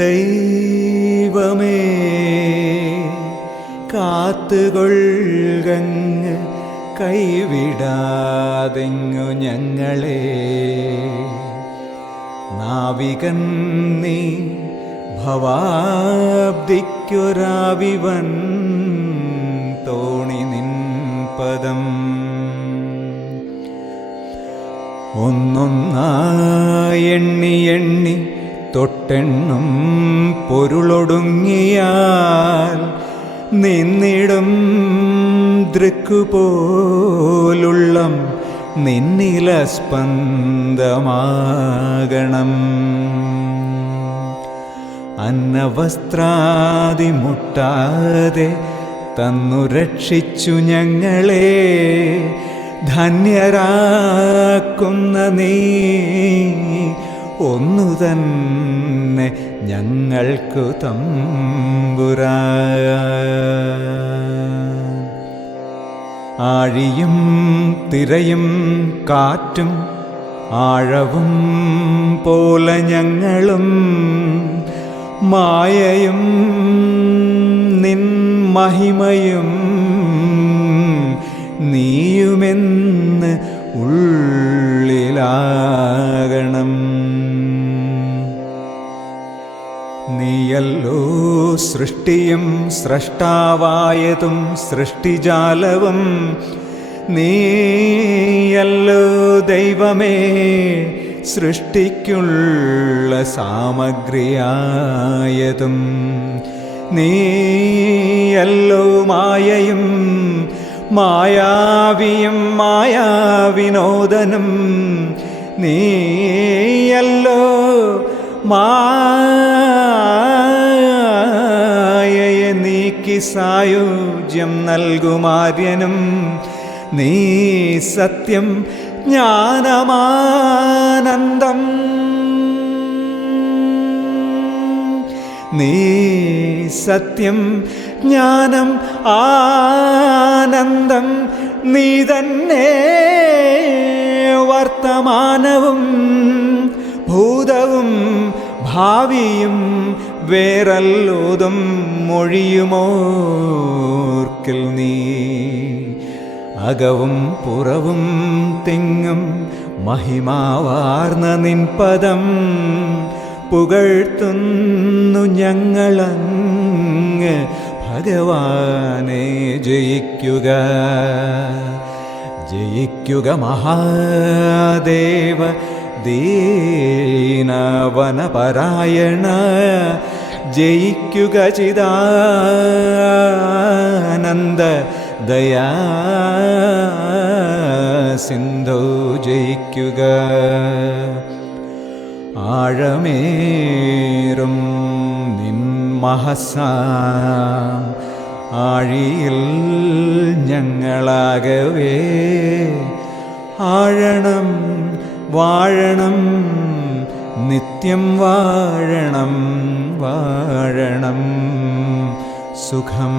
ദൈവമേ കാത്തുകൊള്ളുകങ്ങ് കൈവിടാതെങ്ങു ഞങ്ങളെ. നാവികൻ നീ ഭവാബ്ദിക്കൊരാവിവൻ തോണി നിൻ പദം. ഒന്നൊന്നായി എണ്ണി എണ്ണി തൊട്ടെണ്ണും പൊരുളൊടുങ്ങിയാൽ നിന്നിടും ദൃക്കുപോലുള്ളം നിന്നില സ്പന്ദമാകണം. അന്നവസ്ത്രാദി മുട്ടാതെ തന്നു രക്ഷിച്ചു ഞങ്ങളെ. ധന്യരാക്കുന്ന നീ ഒന്നു തന്നെ ഞങ്ങൾക്കു തമ്പുരാൻ. ആഴിയും തിരയും കാറ്റും ആഴവും പോലെ ഞങ്ങളും മായയും നിൻ മഹിമയും നീയുമെന്ന് ഉള്ളിലാകണം. നീയല്ലോ സൃഷ്ടിയും സ്രഷ്ടാവായതും സൃഷ്ടിജാലവും. നീയല്ലോ ദൈവമേ സൃഷ്ടിക്കുള്ള സാമഗ്രിയായതും. നീയല്ലോ മായയും മായാവിയും മായാവിനോദനും. നീയല്ലോ മായയെ നീക്കി സായുജ്യം നൽകുമാര്യനും. നീ സത്യം ജ്ഞാനമാനന്ദം. നീ സത്യം ജ്ഞാനം ആനന്ദം. നീ തന്നെ വർത്തമാനവും ഭൂതവും ഭാവിയും വേറല്ലോതും മൊഴിയുമോർക്കിൽ നീ. അകവും പുറവും തിങ്ങും മഹിമാവാർന്ന നിൻ പദം പുകഴ്ത്തുന്നു ഞങ്ങളങ്ങ്. ഭഗവാനെ ജയിക്കുക ജയിക്കുക മഹാദേവ ദീനവനപരായണ. ജയിക്കുക ചിദാനന്ദ ദയാ സിന്ധു. ജയിക്കുക ആഴമേറും നിൻ മഹസാം ആഴിയിൽ ഞങ്ങളാകവേ. ആഴണം വാഴണം നിത്യം വാഴണം വാഴണം സുഖം.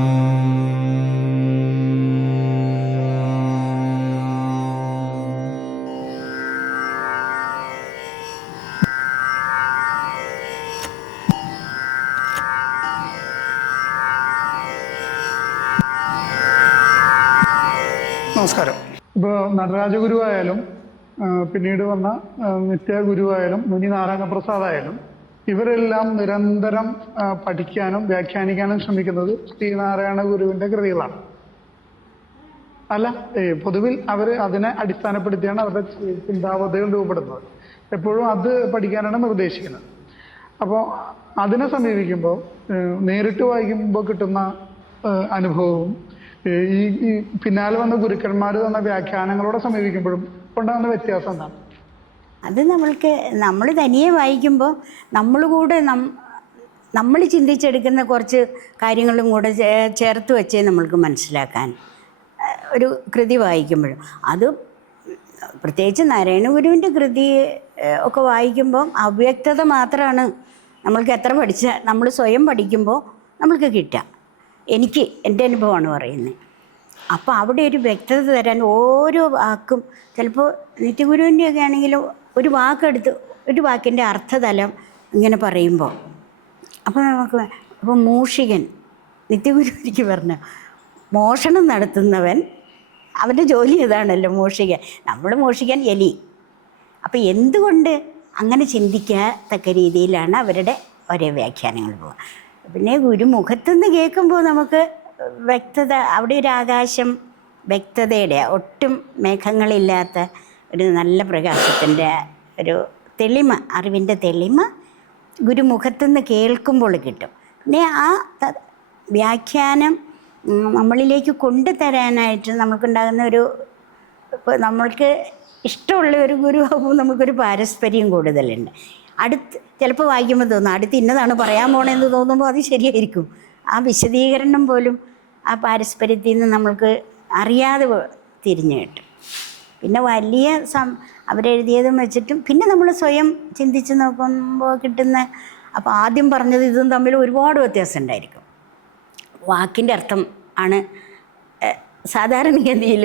നമസ്കാരം. ഇപ്പോൾ നടരാജഗുരുവായാലും പിന്നീട് വന്ന നിത്യഗുരുവായാലും മുനി നാരായണപ്രസാദായാലും ഇവരെല്ലാം നിരന്തരം പഠിക്കാനും വ്യാഖ്യാനിക്കാനും ശ്രമിക്കുന്നത് ശ്രീനാരായണ ഗുരുവിന്റെ കൃതികളാണ്. അല്ല, പൊതുവിൽ അവർ അതിനെ അടിസ്ഥാനപ്പെടുത്തിയാണ് അവരുടെ ചിന്താപദ്ധതികൾ രൂപപ്പെടുന്നത്. എപ്പോഴും അത് പഠിക്കാനാണ് നിർദ്ദേശിക്കുന്നത്. അപ്പോൾ അതിനെ സമീപിക്കുമ്പോൾ നേരിട്ട് വായിക്കുമ്പോൾ കിട്ടുന്ന അനുഭവവും ഈ പിന്നാലെ വന്ന ഗുരുക്കന്മാർ തന്ന വ്യാഖ്യാനങ്ങളോടെ സമീപിക്കുമ്പോഴും ഉണ്ടാകുന്ന വ്യത്യാസം എന്താണ്? അത് നമ്മൾ തനിയെ വായിക്കുമ്പോൾ നമ്മൾ ചിന്തിച്ചെടുക്കുന്ന കുറച്ച് കാര്യങ്ങളും കൂടെ ചേർത്ത് വെച്ചേ നമ്മൾക്ക് മനസ്സിലാക്കാൻ ഒരു കൃതി വായിക്കുമ്പോഴും. അത് പ്രത്യേകിച്ച് നാരായണ ഗുരുവിൻ്റെ കൃതി ഒക്കെ വായിക്കുമ്പം അവ്യക്തത മാത്രമാണ് നമ്മൾക്ക് എത്ര പഠിച്ചാൽ നമ്മൾ സ്വയം പഠിക്കുമ്പോൾ നമ്മൾക്ക് കിട്ടുക. എൻ്റെ അനുഭവമാണ് പറയുന്നത്. അപ്പോൾ അവിടെ ഒരു വ്യക്തത തരാൻ ഓരോ വാക്കും, ചിലപ്പോൾ നിത്യഗുരുവിൻ്റെയൊക്കെ ആണെങ്കിലും ഒരു വാക്കെടുത്ത് ഒരു വാക്കിൻ്റെ അർത്ഥതലം ഇങ്ങനെ പറയുമ്പോൾ അപ്പോൾ അപ്പോൾ മൂഷികൻ നിത്യഗുരു എനിക്ക് പറഞ്ഞു, മോഷണം നടത്തുന്നവൻ അവൻ്റെ ജോലി ഇതാണല്ലോ മോഷികൻ, നമ്മൾ മോഷിക്കാൻ എലി. അപ്പോൾ എന്തുകൊണ്ട് അങ്ങനെ ചിന്തിക്കത്തക്ക രീതിയിലാണ് അവരുടെ ഒരേ വ്യാഖ്യാനങ്ങൾ പോകുക. പിന്നെ ഗുരുമുഖത്തുനിന്ന് കേൾക്കുമ്പോൾ നമുക്ക് വ്യക്തത, അവിടെ ഒരു ആകാശം വ്യക്തതയുടെ, ഒട്ടും മേഘങ്ങളില്ലാത്ത ഒരു നല്ല പ്രകാശത്തിൻ്റെ ഒരു തെളിമ, അറിവിൻ്റെ തെളിമ ഗുരുമുഖത്തുനിന്ന് കേൾക്കുമ്പോൾ കിട്ടും. പിന്നെ ആ വ്യാഖ്യാനം നമ്മളിലേക്ക് കൊണ്ടുതരാനായിട്ട് നമുക്കുണ്ടാകുന്ന ഒരു, ഇപ്പോൾ നമ്മൾക്ക് ഇഷ്ടമുള്ള ഒരു ഗുരു ആകുമ്പോൾ നമുക്കൊരു പാരസ്പര്യം കൂടുതലുണ്ട്. അടുത്ത് ചിലപ്പോൾ വായിക്കുമ്പോൾ തോന്നും അടുത്ത് ഇന്നതാണ് പറയാൻ പോണതെന്ന് തോന്നുമ്പോൾ അത് ശരിയായിരിക്കും. ആ വിശദീകരണം പോലും ആ പാരസ്പര്യത്തിൽ നിന്ന് നമ്മൾക്ക് അറിയാതെ തിരിഞ്ഞു കിട്ടും. പിന്നെ വലിയ അവരെഴുതിയതും വെച്ചിട്ടും പിന്നെ നമ്മൾ സ്വയം ചിന്തിച്ച് നോക്കുമ്പോൾ കിട്ടുന്ന, അപ്പോൾ ആദ്യം പറഞ്ഞത് ഇതും തമ്മിൽ ഒരുപാട് വ്യത്യാസം ഉണ്ടായിരിക്കും. വാക്കിൻ്റെ അർത്ഥം ആണ് സാധാരണഗതിയിൽ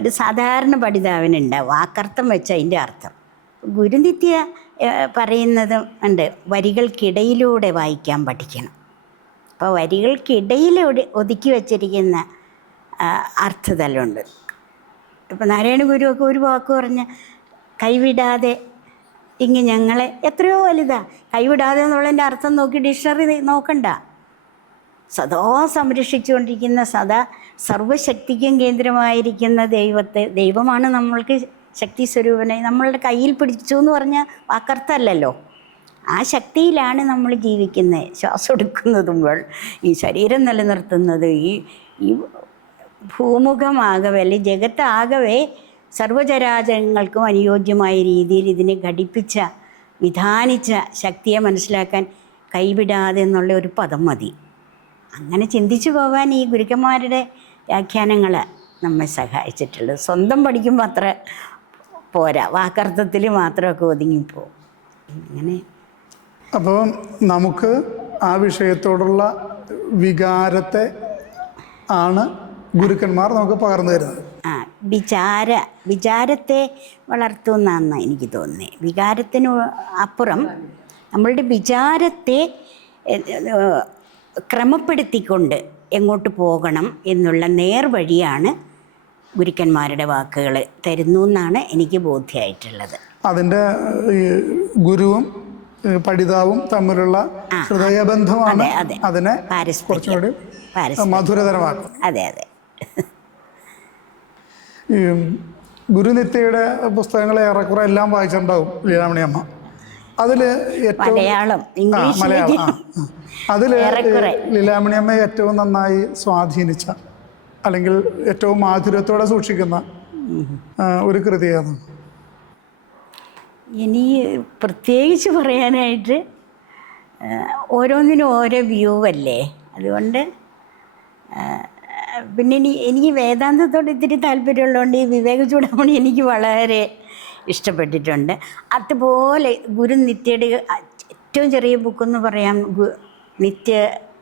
ഒരു സാധാരണ പഠിതാവിനുണ്ടാവും, വാക്കർത്ഥം വെച്ച അതിൻ്റെ അർത്ഥം. ഗുരുനിത്യ പറയുന്നതും ഉണ്ട്, വരികൾക്കിടയിലൂടെ വായിക്കാൻ പഠിക്കണം. അപ്പോൾ വരികൾക്കിടയിലൂടെ ഒതുക്കി വച്ചിരിക്കുന്ന അർത്ഥതലമുണ്ട്. ഇപ്പം നാരായണ ഗുരുവൊക്കെ ഒരു വാക്ക് പറഞ്ഞ് കൈവിടാതെ ഞങ്ങളെ, എത്രയോ വലുതാ കൈവിടാതെ എന്നുള്ളതിൻ്റെ അർത്ഥം നോക്കി ഡിക്ഷണറി നോക്കണ്ട. സദാ സംരക്ഷിച്ചുകൊണ്ടിരിക്കുന്ന, സദാ സർവശക്തിക്കും കേന്ദ്രമായിരിക്കുന്ന ദൈവമാണ് നമ്മൾക്ക് ശക്തി സ്വരൂപനെ നമ്മളുടെ കയ്യിൽ പിടിച്ചു എന്ന് പറഞ്ഞാൽ വാക്കർത്ഥമല്ലല്ലോ. ആ ശക്തിയിലാണ് നമ്മൾ ജീവിക്കുന്നത്. ശ്വാസം എടുക്കുന്നതും ഈ ശരീരം നിലനിർത്തുന്നത്, ഈ ഭൂമുഖമാകവെ അല്ലെങ്കിൽ ജഗത്താകവെ സർവചരാചരങ്ങൾക്കും അനുയോജ്യമായ രീതിയിൽ ഇതിനെ ഘടിപ്പിച്ച, വിധാനിച്ച ശക്തിയെ മനസ്സിലാക്കാൻ കൈവിടാതെ എന്നുള്ള ഒരു പദം മതി. അങ്ങനെ ചിന്തിച്ചു പോകാൻ ഈ ഗുരുക്കന്മാരുടെ വ്യാഖ്യാനങ്ങൾ നമ്മെ സഹായിച്ചിട്ടുള്ളത്. സ്വന്തം പഠിക്കുമ്പോൾ അത്ര പോരാ, വാക്കർത്ഥത്തിൽ മാത്രമൊക്കെ ഒതുങ്ങിപ്പോവും. അങ്ങനെ അപ്പോൾ നമുക്ക് ആ വിഷയത്തോടുള്ള വികാരത്തെ ആണ് ഗുരുക്കന്മാർ നമുക്ക് പകർന്നു തരുന്നത്. വിചാരത്തെ വളർത്തുമെന്നാണ് എനിക്ക് തോന്നുന്നത്. വികാരത്തിന് അപ്പുറം നമ്മളുടെ വിചാരത്തെ ക്രമപ്പെടുത്തിക്കൊണ്ട് എങ്ങോട്ട് പോകണം എന്നുള്ള നേർവഴിയാണ് ഗുരുക്കന്മാരുടെ വാക്കുകൾ തരുന്നു എന്നാണ് എനിക്ക് ബോധ്യമായിട്ടുള്ളത്. അതിൻ്റെ ഗുരുവും പഠിതാവും തമ്മിലുള്ള ഹൃദയബന്ധമാണ് അതിനെ കുറച്ചുകൂടി മധുരതരമാക്കും. അതെ അതെ. ഈ ഗുരുനിത്യയുടെ പുസ്തകങ്ങൾ ഏറെക്കുറെ എല്ലാം വായിച്ചിട്ടുണ്ടാവും ലീലാമണി അമ്മ. അതിൽ മലയാളം, അതിൽ ലീലാമണി അമ്മയെ ഏറ്റവും നന്നായി സ്വാധീനിച്ച അല്ലെങ്കിൽ ഏറ്റവും മാധുര്യത്തോടെ സൂക്ഷിക്കുന്ന ഒരു കൃതിയാണ്. ഇനി പ്രത്യേകിച്ച് പറയാനായിട്ട് ഓരോന്നിനും ഓരോ വ്യൂ അല്ലേ, അതുകൊണ്ട് പിന്നെ എനിക്ക് വേദാന്തത്തോട് ഇത്തിരി താല്പര്യമുള്ളതുകൊണ്ട് ഈ വിവേക ചൂടാമണി എനിക്ക് വളരെ ഇഷ്ടപ്പെട്ടിട്ടുണ്ട്. അതുപോലെ ഗുരുനിത്യയുടെ ഏറ്റവും ചെറിയ ബുക്കെന്ന് പറയാം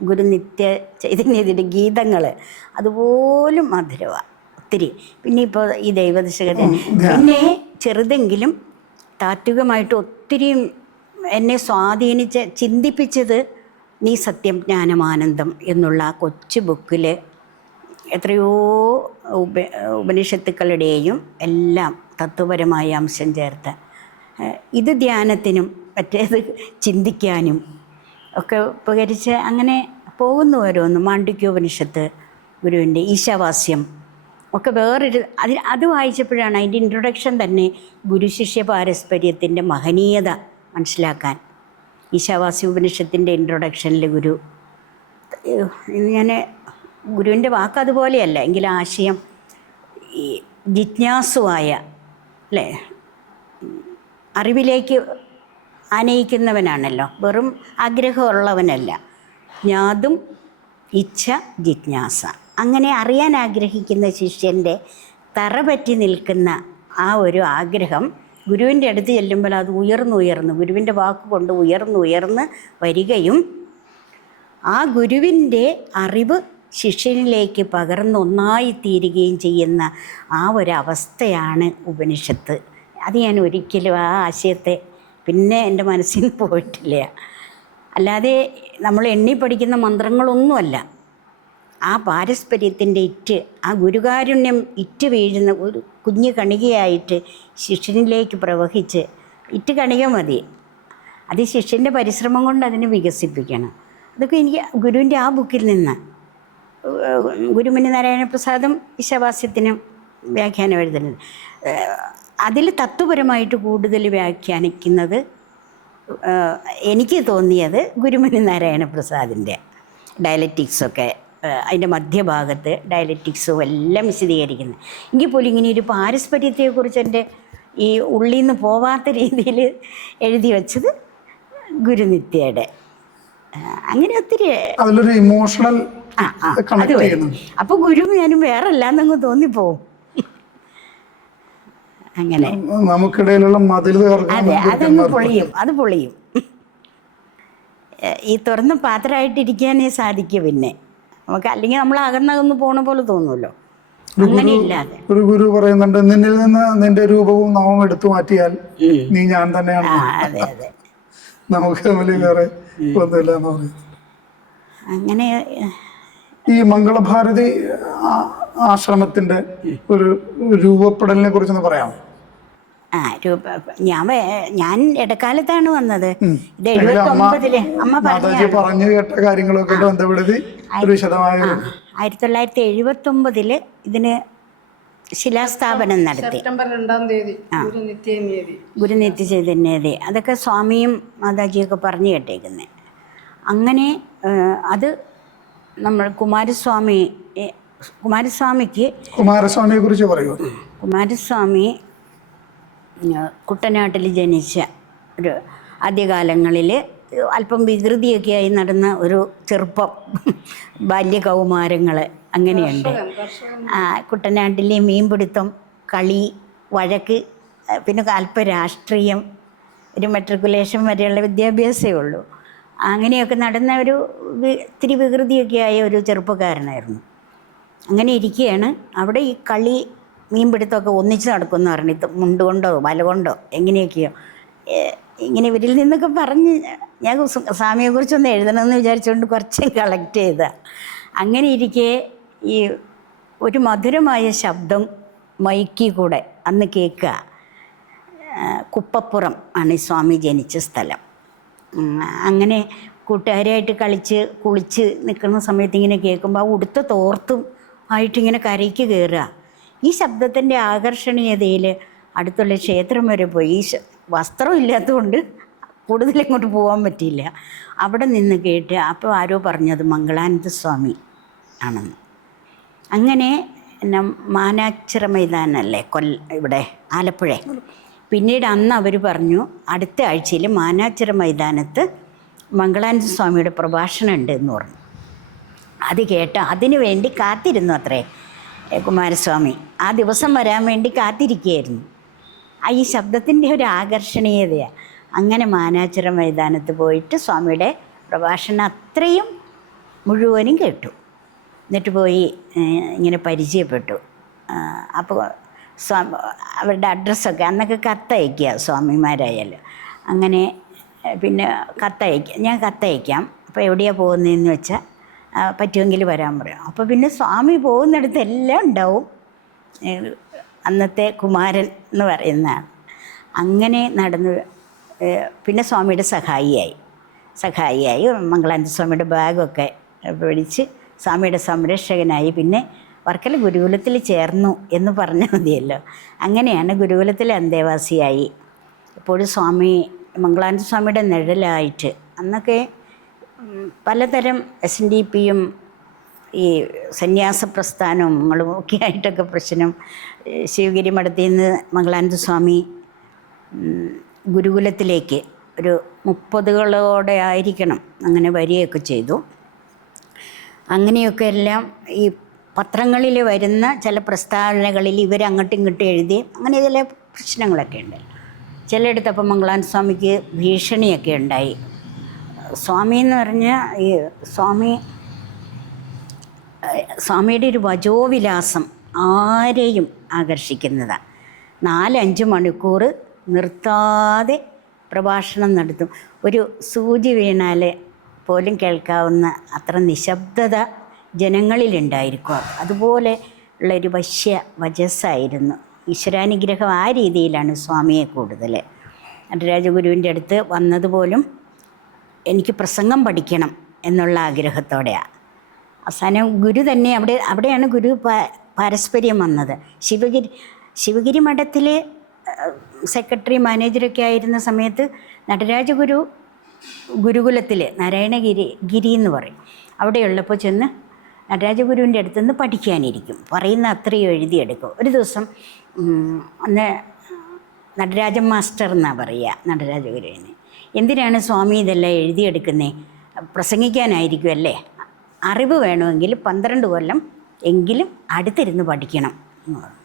ഗുരുനിത്യ ചൈതന്യത്തിൻ്റെ ഗീതങ്ങൾ, അതുപോലും മധുരമാണ് ഒത്തിരി. പിന്നെ ഇപ്പോൾ ഈ ദൈവദശകത, പിന്നെ ചെറുതെങ്കിലും താത്വികമായിട്ട് ഒത്തിരി എന്നെ സ്വാധീനിച്ച് ചിന്തിപ്പിച്ചത് നീ സത്യം ജ്ഞാനമാനന്ദം എന്നുള്ള ആ കൊച്ചു ബുക്കിൽ എത്രയോ ഉപനിഷത്തുക്കളുടെയും എല്ലാം തത്വപരമായ അംശം ചേർത്ത് ഇത് ധ്യാനത്തിനും മറ്റേത് ചിന്തിക്കാനും ഒക്കെ ഉപകരിച്ച് അങ്ങനെ പോകുന്നു. ഓരോന്നും മാണ്ഡ്വികോപനിഷത്ത്, ഗുരുവിൻ്റെ ഈശാവാസ്യം ഒക്കെ വേറൊരു അത് വായിച്ചപ്പോഴാണ് അതിൻ്റെ ഇൻട്രൊഡക്ഷൻ തന്നെ ഗുരുശിഷ്യ പാരസ്പര്യത്തിൻ്റെ മഹനീയത മനസ്സിലാക്കാൻ. ഈശാവാസ്യ ഉപനിഷത്തിൻ്റെ ഇൻട്രൊഡക്ഷനിൽ ഗുരു, ഞാൻ ഗുരുവിൻ്റെ വാക്ക് അതുപോലെയല്ല എങ്കിലും ആശയം ഈ ജിജ്ഞാസുവായ അല്ലേ, അറിവിലേക്ക് ആനയിക്കുന്നവനാണല്ലോ, വെറും ആഗ്രഹമുള്ളവനല്ല. ജ്ഞാതും ഇച്ഛ ജിജ്ഞാസ, അങ്ങനെ അറിയാൻ ആഗ്രഹിക്കുന്ന ശിഷ്യൻ്റെ തറ പറ്റി നിൽക്കുന്ന ആ ഒരു ആഗ്രഹം ഗുരുവിൻ്റെ അടുത്ത് ചെല്ലുമ്പോൾ അത് ഉയർന്നുയർന്ന് ഗുരുവിൻ്റെ വാക്ക് കൊണ്ട് ഉയർന്നുയർന്ന് വരികയും ആ ഗുരുവിൻ്റെ അറിവ് ശിഷ്യനിലേക്ക് പകർന്നൊന്നായി തീരുകയും ചെയ്യുന്ന ആ ഒരവസ്ഥയാണ് ഉപനിഷത്ത്. അത് ഞാൻ ഒരിക്കലും ആ ആശയത്തെ പിന്നെ എൻ്റെ മനസ്സിൽ നിന്ന് പോയിട്ടില്ല. അല്ലാതെ നമ്മൾ എണ്ണി പഠിക്കുന്ന മന്ത്രങ്ങളൊന്നുമല്ല. ആ പാരസ്പര്യത്തിൻ്റെ ഇറ്റ്, ആ ഗുരുകാരുണ്യം ഇറ്റ് വീഴുന്ന ഒരു കുഞ്ഞു കണികയായിട്ട് ശിഷ്യനിലേക്ക് പ്രവഹിച്ച്, ഇറ്റ് കണിക മതി, അത് ശിഷ്യൻ്റെ പരിശ്രമം കൊണ്ട് അതിനെ വികസിപ്പിക്കണം. അതൊക്കെ എനിക്ക് ഗുരുവിൻ്റെ ആ ബുക്കിൽ നിന്ന്, ഗുരുമുനി നാരായണപ്രസാദും ഈശാവാസ്യത്തിനും വ്യാഖ്യാനം എഴുതുന്നത്, അതിൽ തത്വപരമായിട്ട് കൂടുതൽ വ്യാഖ്യാനിക്കുന്നത് എനിക്ക് തോന്നിയത് ഗുരുമുനി നാരായണപ്രസാദിൻ്റെ ഡയലറ്റിക്സൊക്കെ, അതിൻ്റെ മധ്യഭാഗത്ത് ഡയലറ്റിക്സും എല്ലാം വിശദീകരിക്കുന്നത്. എങ്കിൽ പോലും ഇങ്ങനെ ഒരു പാരസ്പര്യത്തെക്കുറിച്ച് എൻ്റെ ഈ ഉള്ളിൽ നിന്ന് പോവാത്ത രീതിയിൽ എഴുതി വച്ചത് ഗുരുനിത്യയുടെ. അങ്ങനെ ഒത്തിരി അതിലൊരു ഇമോഷണൽ അത് വരും. അപ്പോൾ ഗുരു ഞാനും വേറെ അല്ലാന്നങ്ങ് തോന്നിപ്പോവും. അങ്ങനെ നമുക്കിടയിലുള്ള മതിൽ, അതെ, അതങ്ങ് പൊളിയും, അത് പൊളിയും. ഈ തുറന്ന പാത്രമായിട്ടിരിക്കാനേ സാധിക്കും. പിന്നെ നമുക്ക് അല്ലെങ്കിൽ നമ്മൾ അകന്നകന്ന് പോണ പോലെ തോന്നുമല്ലോ, അങ്ങനെ ഇല്ലാതെ. ഒരു ഗുരു പറയുന്നുണ്ട്, നിന്നിൽ നിന്ന് നിന്റെ രൂപവും നാമവും എടുത്തു മാറ്റിയാൽ നീ ഞാൻ തന്നെയാണ്. അതെ അതെ, നമുക്ക് തമ്മിൽ വേറെ ഒന്നുമില്ല എന്ന് പറയുന്നത്. അങ്ങനെ ഈ മംഗളഭാരതി ആശ്രമത്തിന്റെ ഒരു രൂപപ്പെടലിനെ കുറിച്ചൊന്ന് പറയാമോ? ഞാൻ ഇടക്കാലത്താണ് വന്നത്. ഇത് 79 അമ്മ പറഞ്ഞു കേട്ട കാര്യങ്ങളൊക്കെ ബന്ധപ്പെടുത്തി 1979 ഇതിന് ശിലാസ്ഥാപനം നടത്തി. സെപ്റ്റംബർ 2 ഗുരുനിത്യ ചൈതന്യതി. അതൊക്കെ സ്വാമിയും മാതാജിയൊക്കെ പറഞ്ഞു കേട്ടേക്കുന്നത്. അങ്ങനെ അത് നമ്മൾ കുമാരസ്വാമിയെ കുറിച്ച് പറയുമോ? കുമാരസ്വാമി കുട്ടനാട്ടിൽ ജനിച്ച ഒരു ആദ്യകാലങ്ങളിൽ അല്പം വികൃതിയൊക്കെയായി നടന്ന ഒരു ചെറുപ്പം, ബാല്യകൗമാരങ്ങൾ അങ്ങനെയുണ്ട്. കുട്ടനാട്ടിലെ മീൻപിടുത്തം, കളി, വഴക്ക്, പിന്നെ അല്പ രാഷ്ട്രീയം, ഒരു മെട്രിക്കുലേഷൻ വരെയുള്ള വിദ്യാഭ്യാസമേ ഉള്ളൂ. അങ്ങനെയൊക്കെ നടന്ന ഒരു ഇത്തിരി വികൃതിയൊക്കെ ആയ ഒരു ചെറുപ്പക്കാരനായിരുന്നു. അങ്ങനെ ഇരിക്കുകയാണ് അവിടെ ഈ കളി, മീൻപിടുത്തമൊക്കെ ഒന്നിച്ച് നടക്കുമെന്ന് പറഞ്ഞു, മുണ്ടുകൊണ്ടോ വല കൊണ്ടോ എങ്ങനെയൊക്കെയോ ഇങ്ങനെ ഇവരിൽ നിന്നൊക്കെ പറഞ്ഞ് ഞാൻ സ്വാമിയെക്കുറിച്ചൊന്ന് എഴുതണമെന്ന് വിചാരിച്ചുകൊണ്ട് കുറച്ച് കളക്ട് ചെയ്തതാണ്. അങ്ങനെ ഇരിക്കെ ഈ ഒരു മധുരമായ ശബ്ദം മൈക്കിൽ കൂടെ അന്ന് കേൾക്കുക. കുപ്പപ്പുറം ആണ് ഈ സ്വാമി ജനിച്ച സ്ഥലം. അങ്ങനെ കൂട്ടുകാരായിട്ട് കളിച്ച് കുളിച്ച് നിൽക്കുന്ന സമയത്ത് ഇങ്ങനെ കേൾക്കുമ്പോൾ ആ ഉടുത്ത തോർത്തും ആയിട്ടിങ്ങനെ കരയ്ക്ക് കയറുക. ഈ ശബ്ദത്തിൻ്റെ ആകർഷണീയതയിൽ അടുത്തുള്ള ക്ഷേത്രം വരെ പോയി. ഈ വസ്ത്രം ഇല്ലാത്തതുകൊണ്ട് കൂടുതൽ ഇങ്ങോട്ട് പോകാൻ പറ്റിയില്ല. അവിടെ നിന്ന് കേട്ട് അപ്പോൾ ആരോ പറഞ്ഞത് മംഗളാനന്ദ സ്വാമി ആണെന്ന്. അങ്ങനെ മാനാച്ചിറ മൈതാനല്ലേ ഇവിടെ ആലപ്പുഴ. പിന്നീട് അന്ന് അവർ പറഞ്ഞു അടുത്ത ആഴ്ചയിൽ മാനാച്ചിറ മൈതാനത്ത് മംഗളാനന്ദ സ്വാമിയുടെ പ്രഭാഷണം ഉണ്ട് എന്ന് പറഞ്ഞു. അത് കേട്ട് അതിനു വേണ്ടി കാത്തിരുന്നു അത്രേ കുമാരസ്വാമി. ആ ദിവസം വരാൻ വേണ്ടി കാത്തിരിക്കുകയായിരുന്നു. ഈ ശബ്ദത്തിൻ്റെ ഒരു ആകർഷണീയതയാണ്. അങ്ങനെ മാനാച്ചിറ മൈതാനത്ത് പോയിട്ട് സ്വാമിയുടെ പ്രഭാഷണം അത്രയും മുഴുവനും കേട്ടു. എന്നിട്ട് പോയി ഇങ്ങനെ പരിചയപ്പെട്ടു. അപ്പോൾ അവരുടെ അഡ്രസ്സൊക്കെ അന്നൊക്കെ കത്തയക്കുക സ്വാമിമാരായാലും. അങ്ങനെ പിന്നെ ഞാൻ കത്തയക്കാം, അപ്പോൾ എവിടെയാണ് പോകുന്നതെന്ന് വെച്ചാൽ പറ്റുമെങ്കിൽ വരാൻ പറയാം. അപ്പോൾ പിന്നെ സ്വാമി പോകുന്നിടത്ത് എല്ലാം ഉണ്ടാവും അന്നത്തെ കുമാരൻ എന്ന് പറയുന്നതാണ്. അങ്ങനെ നടന്ന് പിന്നെ സ്വാമിയുടെ സഹായിയായി മംഗളാനന്ദ സ്വാമിയുടെ ബാഗൊക്കെ പിടിച്ച് സ്വാമിയുടെ സംരക്ഷകനായി. പിന്നെ വർക്കല ഗുരുകുലത്തിൽ ചേർന്നു എന്ന് പറഞ്ഞാൽ മതിയല്ലോ. അങ്ങനെയാണ് ഗുരുകുലത്തിലെ അന്തേവാസിയായി. ഇപ്പോഴും മംഗളാനന്ദ സ്വാമിയുടെ നിഴലായിട്ട് അന്നൊക്കെ പലതരം SNDPയും ഈ സന്യാസ പ്രസ്ഥാനങ്ങളും ഒക്കെ ആയിട്ടൊക്കെ പ്രശ്നം. ശിവഗിരി മഠത്തിൽ നിന്ന് മംഗളാനന്ദ സ്വാമി ഗുരുകുലത്തിലേക്ക് ഒരു 30കളോടെ ആയിരിക്കണം അങ്ങനെ വരികയൊക്കെ ചെയ്തു. അങ്ങനെയൊക്കെ എല്ലാം ഈ പത്രങ്ങളിൽ വരുന്ന ചില പ്രസ്താവനകളിൽ ഇവരങ്ങോട്ടും ഇങ്ങോട്ടും എഴുതി അങ്ങനെ ചില പ്രശ്നങ്ങളൊക്കെ ഉണ്ട്. ചിലയിടത്തപ്പം മംഗളാനന്ദ സ്വാമിക്ക് ഭീഷണിയൊക്കെ ഉണ്ടായി. സ്വാമി എന്ന് പറഞ്ഞാൽ ഈ സ്വാമിയുടെ ഒരു വചോവിലാസം ആരെയും ആകർഷിക്കുന്നതാണ്. 4-5 മണിക്കൂർ നിർത്താതെ പ്രഭാഷണം നടത്തും. ഒരു സൂചി വീണാൽ പോലും കേൾക്കാവുന്ന അത്ര നിശബ്ദത ജനങ്ങളിലുണ്ടായിരിക്കും. അതുപോലെ ഉള്ളൊരു വശ്യ വചസ്സായിരുന്നു. ഈശ്വരാനുഗ്രഹം ആ രീതിയിലാണ് സ്വാമിയെ കൂടുതൽ. നടരാജഗുരുവിൻ്റെ അടുത്ത് വന്നതുപോലും എനിക്ക് പ്രസംഗം പഠിക്കണം എന്നുള്ള ആഗ്രഹത്തോടെയാണ്. അവസാനം ഗുരു തന്നെ അവിടെയാണ് ഗുരു പാരസ്പര്യം വന്നത്. ശിവഗിരി മഠത്തിൽ സെക്രട്ടറി മാനേജറൊക്കെ ആയിരുന്ന സമയത്ത് നടരാജഗുരു ഗുരുകുലത്തിൽ നാരായണഗിരി എന്ന് പറയും, അവിടെയുള്ളപ്പോൾ ചെന്ന് നടരാജഗുരുവിൻ്റെ അടുത്തുനിന്ന് പഠിക്കാനിരിക്കും. പറയുന്ന അത്രയും എഴുതിയെടുക്കും. ഒരു ദിവസം അന്ന് നടരാജൻ മാസ്റ്റർ എന്നാണ് പറയുക നടരാജഗുരുവിന്. എന്തിനാണ് സ്വാമി ഇതെല്ലാം എഴുതിയെടുക്കുന്നത്? പ്രസംഗിക്കാനായിരിക്കും അല്ലേ? അറിവ് വേണമെങ്കിൽ 12 കൊല്ലം എങ്കിലും അടുത്തിരുന്ന് പഠിക്കണം എന്ന് പറഞ്ഞു.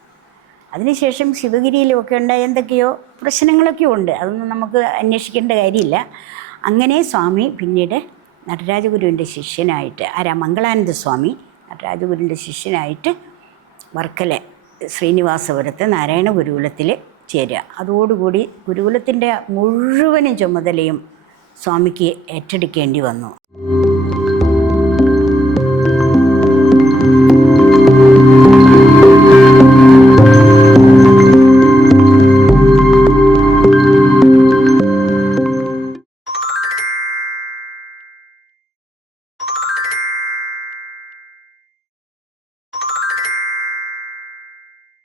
അതിനുശേഷം ശിവഗിരിയിലുമൊക്കെ ഉണ്ടായ എന്തൊക്കെയോ പ്രശ്നങ്ങളൊക്കെ ഉണ്ട്, അതൊന്നും നമുക്ക് അന്വേഷിക്കേണ്ട കാര്യമില്ല. അങ്ങനെ സ്വാമി പിന്നീട് നടരാജഗുരുവിൻ്റെ ശിഷ്യനായിട്ട്, മംഗളാനന്ദ സ്വാമി നടരാജഗുരുവിൻ്റെ ശിഷ്യനായിട്ട് വർക്കല ശ്രീനിവാസപുരത്ത് നാരായണ ഗുരുകുലത്തിൽ ചേരുക. അതോടുകൂടി ഗുരുകുലത്തിൻ്റെ മുഴുവനും ചുമതലയും സ്വാമിക്ക് ഏറ്റെടുക്കേണ്ടി വന്നു.